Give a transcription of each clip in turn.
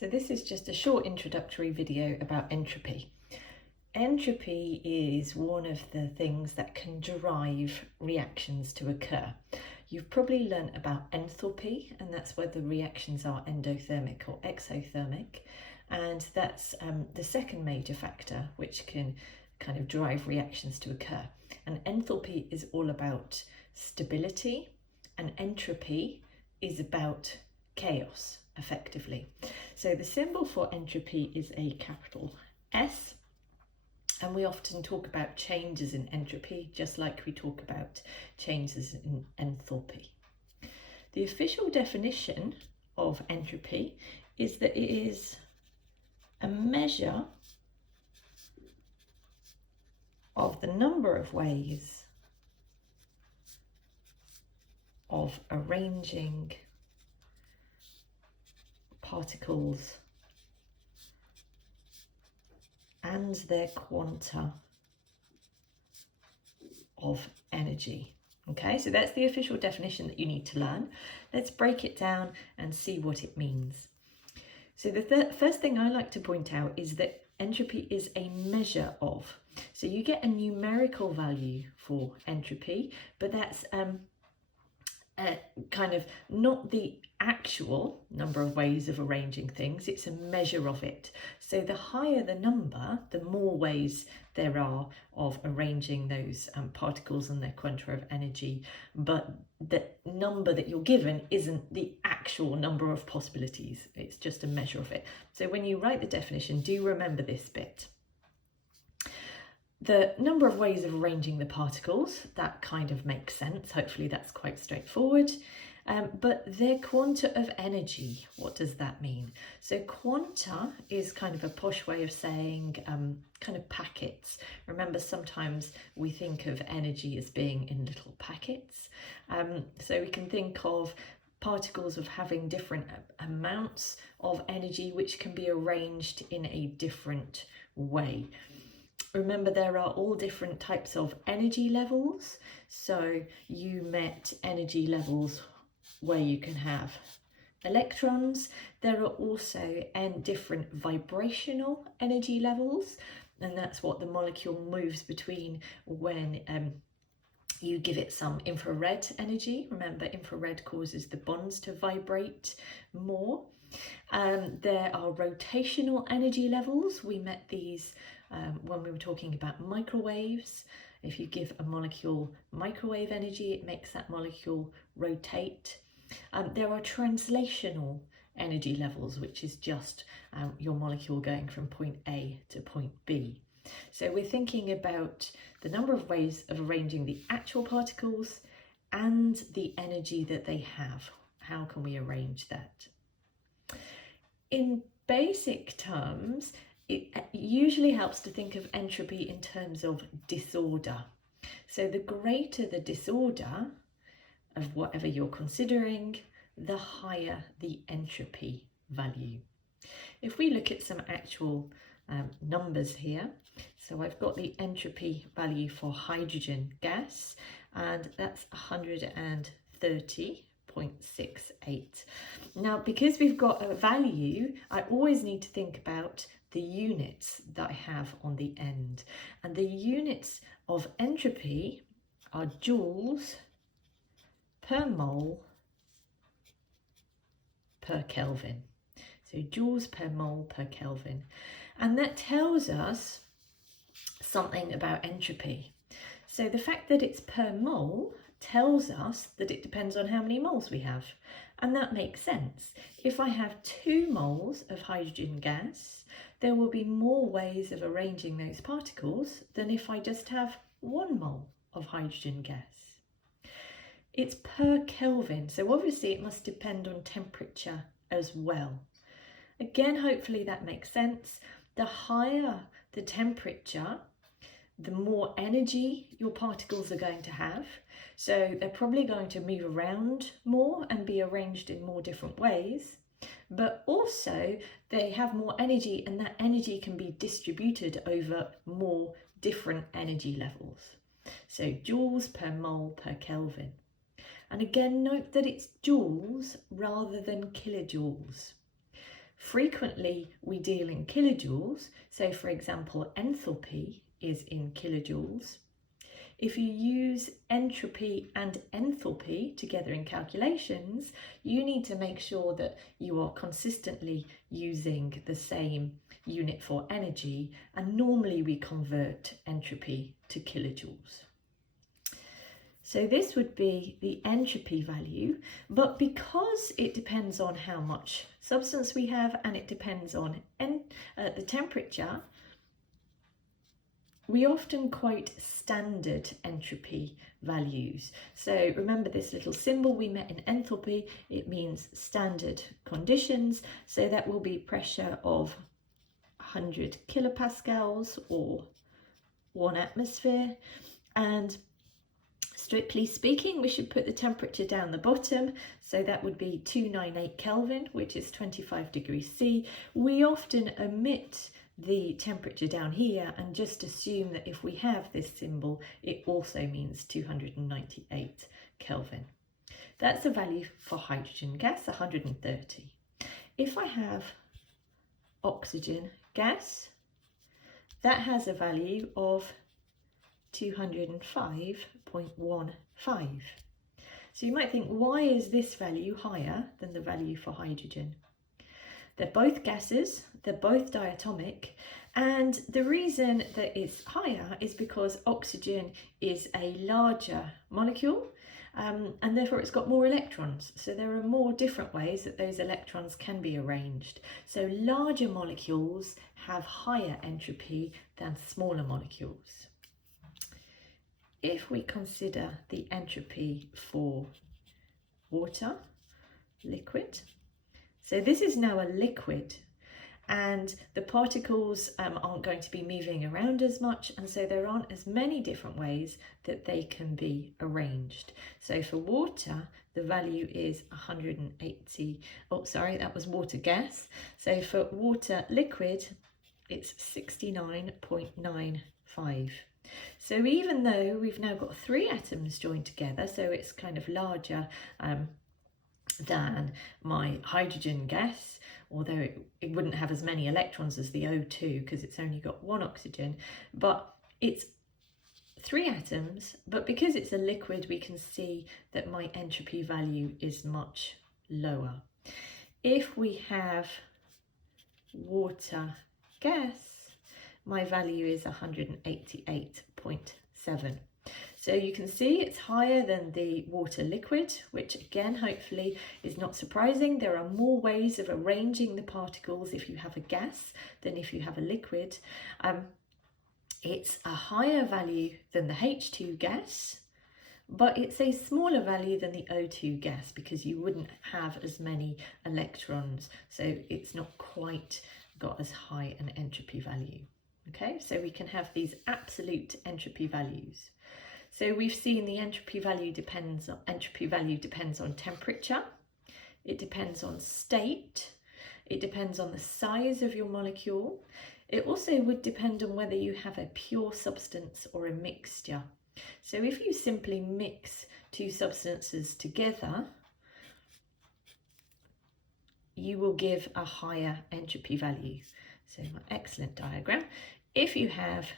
So this is just a short introductory video about entropy. Entropy is one of the things that can drive reactions to occur. You've probably learnt about enthalpy, and that's whether reactions are endothermic or exothermic, and that's the second major factor which can kind of drive reactions to occur. And enthalpy is all about stability, and entropy is about chaos, effectively. So the symbol for entropy is a capital S, and we often talk about changes in entropy, just like we talk about changes in enthalpy. The official definition of entropy is that it is a measure of the number of ways of arranging particles and their quanta of energy. Okay, so that's the official definition that you need to learn. Let's break it down and see what it means. So the first thing I like to point out is that entropy is a measure of. So you get a numerical value for entropy, but that's kind of not the actual number of ways of arranging things, it's a measure of it. So the higher the number, the more ways there are of arranging those particles and their quanta of energy, but the number that you're given isn't the actual number of possibilities, it's just a measure of it. So when you write the definition, do remember this bit. The number of ways of arranging the particles, that kind of makes sense. Hopefully that's quite straightforward. But their quanta of energy, what does that mean? So quanta is kind of a posh way of saying kind of packets. Remember, sometimes we think of energy as being in little packets. So we can think of particles of having different amounts of energy which can be arranged in a different way. Remember, there are all different types of energy levels. So you met energy levels where you can have electrons. There are also different vibrational energy levels, and that's what the molecule moves between when you give it some infrared energy. Remember, infrared causes the bonds to vibrate more. There are rotational energy levels. We met these when we were talking about microwaves. If you give a molecule microwave energy, it makes that molecule rotate. There are translational energy levels, which is just your molecule going from point A to point B. So we're thinking about the number of ways of arranging the actual particles and the energy that they have. How can we arrange that? In basic terms, it usually helps to think of entropy in terms of disorder. So the greater the disorder of whatever you're considering, the higher the entropy value. If we look at some actual numbers here, so I've got the entropy value for hydrogen gas, and that's 130.68. Now, because we've got a value, I always need to think about the units that I have on the end. And the units of entropy are joules per mole per Kelvin. So joules per mole per Kelvin. And that tells us something about entropy. So the fact that it's per mole tells us that it depends on how many moles we have. And that makes sense. If I have 2 moles of hydrogen gas, there will be more ways of arranging those particles than if I just have 1 mole of hydrogen gas. It's per Kelvin, so obviously it must depend on temperature as well. Again, hopefully that makes sense. The higher the temperature, the more energy your particles are going to have. So they're probably going to move around more and be arranged in more different ways. But also they have more energy, and that energy can be distributed over more different energy levels. So joules per mole per Kelvin. And again, note that it's joules rather than kilojoules. Frequently we deal in kilojoules, so for example enthalpy is in kilojoules. If you use entropy and enthalpy together in calculations, you need to make sure that you are consistently using the same unit for energy, and normally we convert entropy to kilojoules. So this would be the entropy value, but because it depends on how much substance we have and it depends on the temperature, we often quote standard entropy values. So remember this little symbol we met in enthalpy, it means standard conditions. So that will be pressure of 100 kilopascals or 1 atmosphere. And strictly speaking, we should put the temperature down the bottom. So that would be 298 Kelvin, which is 25 degrees C. We often omit the temperature down here and just assume that if we have this symbol, it also means 298 Kelvin. That's the value for hydrogen gas, 130. If I have oxygen gas, that has a value of 205.15. So you might think, why is this value higher than the value for hydrogen? They're both gases, they're both diatomic, and the reason that it's higher is because oxygen is a larger molecule, and therefore it's got more electrons. So there are more different ways that those electrons can be arranged. So larger molecules have higher entropy than smaller molecules. If we consider the entropy for water, liquid, so this is now a liquid, and the particles aren't going to be moving around as much, and so there aren't as many different ways that they can be arranged. So for water, the value is 180, oh sorry, that was water gas. So for water liquid, it's 69.95. So even though we've now got 3 atoms joined together, so it's kind of larger than my hydrogen gas, although it wouldn't have as many electrons as the O2 because it's only got 1 oxygen, but it's 3 atoms, but because it's a liquid we can see that my entropy value is much lower. If we have water gas, my value is 188.7. So you can see it's higher than the water liquid, which again, hopefully is not surprising. There are more ways of arranging the particles if you have a gas than if you have a liquid. It's a higher value than the H2 gas, but it's a smaller value than the O2 gas because you wouldn't have as many electrons. So it's not quite got as high an entropy value. Okay, so we can have these absolute entropy values. So we've seen the entropy value depends on temperature, it depends on state, it depends on the size of your molecule. It also would depend on whether you have a pure substance or a mixture. So if you simply mix 2 substances together, you will give a higher entropy value. So my excellent diagram. If you have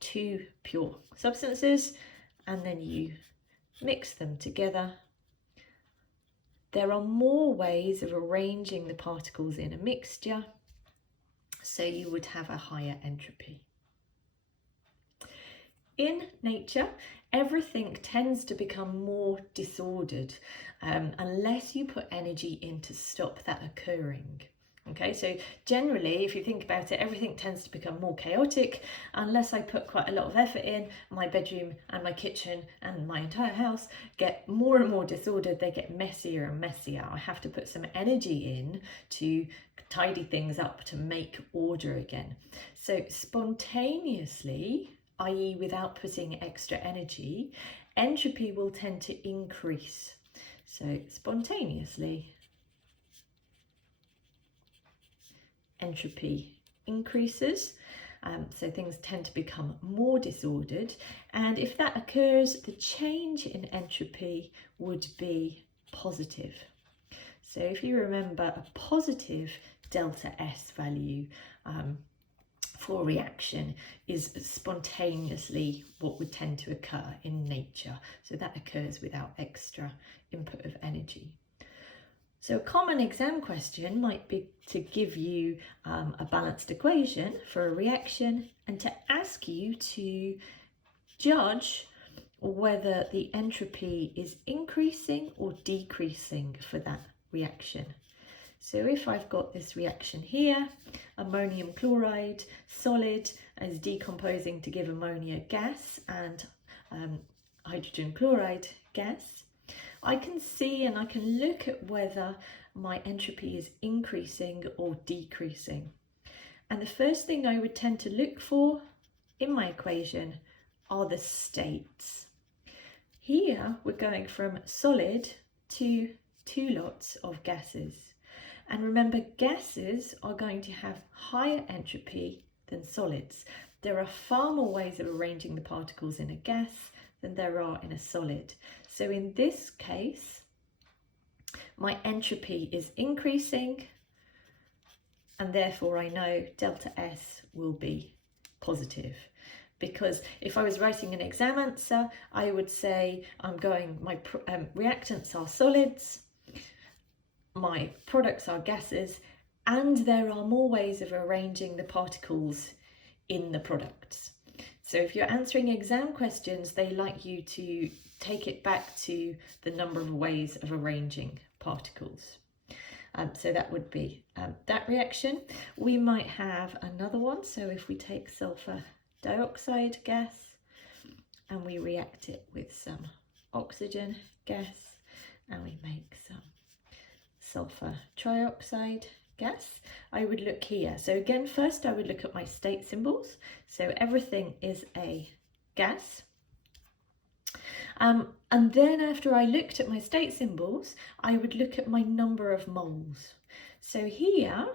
2 pure substances and then you mix them together, there are more ways of arranging the particles in a mixture, so you would have a higher entropy. In nature, everything tends to become more disordered unless you put energy in to stop that occurring. Okay, so generally, if you think about it, everything tends to become more chaotic unless I put quite a lot of effort in. My bedroom and my kitchen and my entire house get more and more disordered. They get messier and messier. I have to put some energy in to tidy things up, to make order again. So spontaneously, i.e. without putting extra energy, entropy will tend to increase. So spontaneously, entropy increases, so things tend to become more disordered, and if that occurs, the change in entropy would be positive. So if you remember, a positive delta S value for a reaction is spontaneously what would tend to occur in nature. So that occurs without extra input of energy. So a common exam question might be to give you a balanced equation for a reaction and to ask you to judge whether the entropy is increasing or decreasing for that reaction. So if I've got this reaction here, ammonium chloride solid is decomposing to give ammonia gas and hydrogen chloride gas, I can see and I can look at whether my entropy is increasing or decreasing. And the first thing I would tend to look for in my equation are the states. Here we're going from solid to two lots of gases. And remember, gases are going to have higher entropy than solids. There are far more ways of arranging the particles in a gas than there are in a solid. So in this case, my entropy is increasing, and therefore I know delta S will be positive. Because if I was writing an exam answer, I would say my reactants are solids, my products are gases, and there are more ways of arranging the particles in the products. So if you're answering exam questions, they like you to take it back to the number of ways of arranging particles. So that would be that reaction. We might have another one. So if we take sulfur dioxide gas and we react it with some oxygen gas and we make some sulfur trioxide gas, I would look here. So again, first I would look at my state symbols. So everything is a gas. And then after I looked at my state symbols, I would look at my number of moles. So here,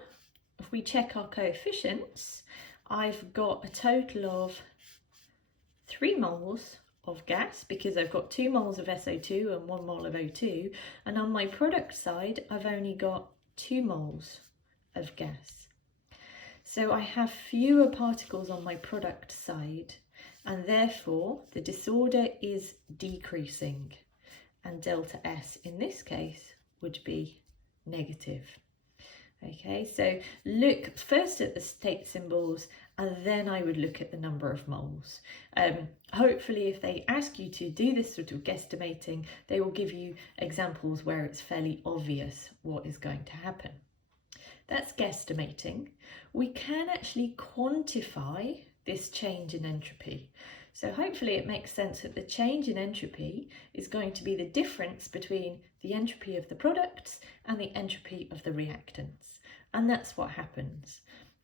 if we check our coefficients, I've got a total of 3 moles of gas because I've got 2 moles of SO2 and 1 mole of O2, and on my product side I've only got 2 moles of gas. So I have fewer particles on my product side, and therefore the disorder is decreasing, and delta S in this case would be negative. Okay, so look first at the state symbols and then I would look at the number of moles. Hopefully if they ask you to do this sort of guesstimating, they will give you examples where it's fairly obvious what is going to happen. That's guesstimating. We can actually quantify this change in entropy. So hopefully it makes sense that the change in entropy is going to be the difference between the entropy of the products and the entropy of the reactants. And that's what happens.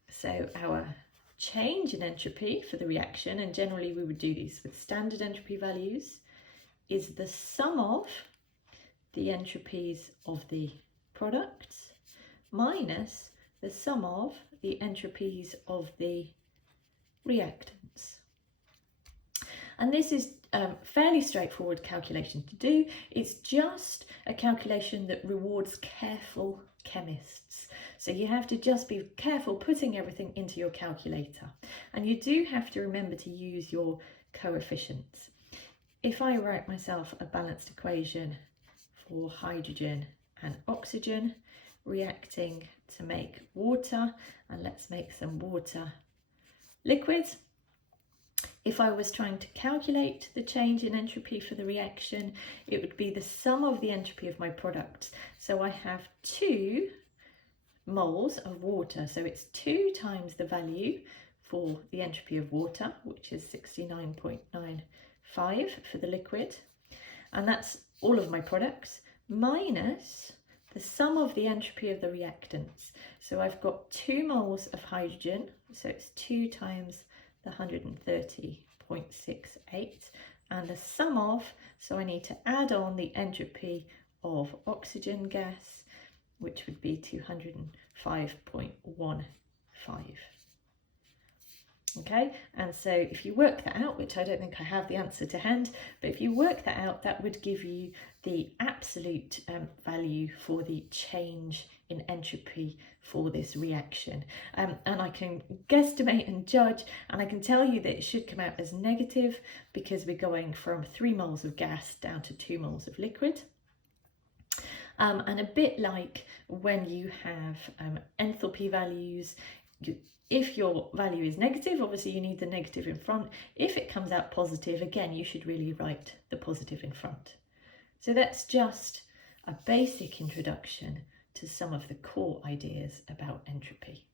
So our change in entropy for the reaction, and generally we would do these with standard entropy values, is the sum of the entropies of the products minus the sum of the entropies of the reactants. And this is a fairly straightforward calculation to do. It's just a calculation that rewards careful chemists. So you have to just be careful putting everything into your calculator. And you do have to remember to use your coefficients. If I write myself a balanced equation for hydrogen and oxygen reacting to make water, and let's make some water liquid. If I was trying to calculate the change in entropy for the reaction, it would be the sum of the entropy of my products. So I have 2 moles of water, so it's 2 times the value for the entropy of water, which is 69.95 for the liquid, and that's all of my products, minus the sum of the entropy of the reactants. So I've got 2 moles of hydrogen, so it's 2 times the 130.68, and the sum of, so I need to add on the entropy of oxygen gas, which would be 205.15. Okay, and so if you work that out, which I don't think I have the answer to hand, but if you work that out, that would give you the absolute value for the change in entropy for this reaction. And I can guesstimate and judge, and I can tell you that it should come out as negative because we're going from 3 moles of gas down to 2 moles of liquid. And a bit like when you have enthalpy values, if your value is negative, obviously you need the negative in front. If it comes out positive, again, you should really write the positive in front. So that's just a basic introduction to some of the core ideas about entropy.